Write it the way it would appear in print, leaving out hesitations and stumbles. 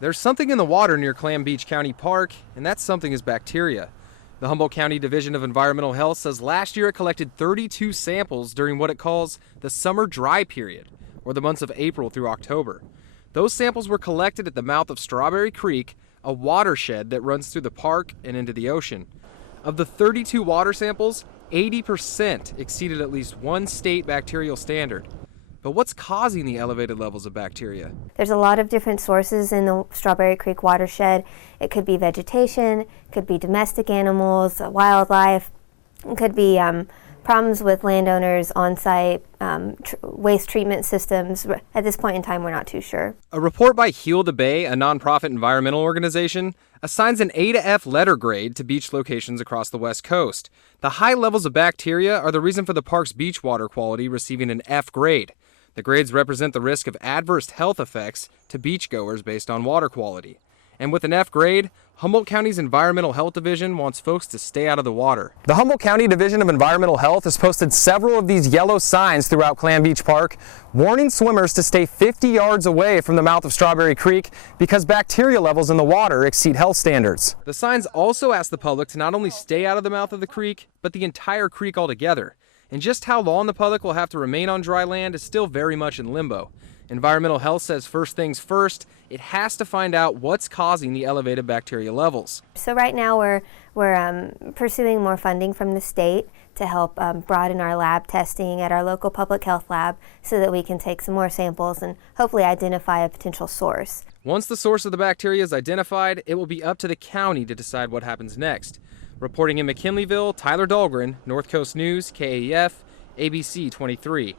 There's something in the water near Clam Beach County Park, and that something is bacteria. The Humboldt County Division of Environmental Health says last year it collected 32 samples during what it calls the summer dry period, or the months of April through October. Those samples were collected at the mouth of Strawberry Creek, a watershed that runs through the park and into the ocean. Of the 32 water samples, 80% exceeded at least one state bacterial standard. But what's causing the elevated levels of bacteria? There's a lot of different sources in the Strawberry Creek watershed. It could be vegetation, could be domestic animals, wildlife, it could be problems with landowners on-site, waste treatment systems. At this point in time, we're not too sure. A report by Heal the Bay, a nonprofit environmental organization, assigns an A to F letter grade to beach locations across the West Coast. The high levels of bacteria are the reason for the park's beach water quality receiving an F grade. The grades represent the risk of adverse health effects to beachgoers based on water quality. And with an F grade, Humboldt County's Environmental Health Division wants folks to stay out of the water. The Humboldt County Division of Environmental Health has posted several of these yellow signs throughout Clam Beach Park, warning swimmers to stay 50 yards away from the mouth of Strawberry Creek because bacteria levels in the water exceed health standards. The signs also ask the public to not only stay out of the mouth of the creek, but the entire creek altogether. And just how long the public will have to remain on dry land is still very much in limbo. Environmental Health says first things first, it has to find out what's causing the elevated bacteria levels. So right now we're pursuing more funding from the state to help broaden our lab testing at our local public health lab so that we can take some more samples and hopefully identify a potential source. Once the source of the bacteria is identified, it will be up to the county to decide what happens next. Reporting in McKinleyville, Tyler Dahlgren, North Coast News, KAF, ABC 23.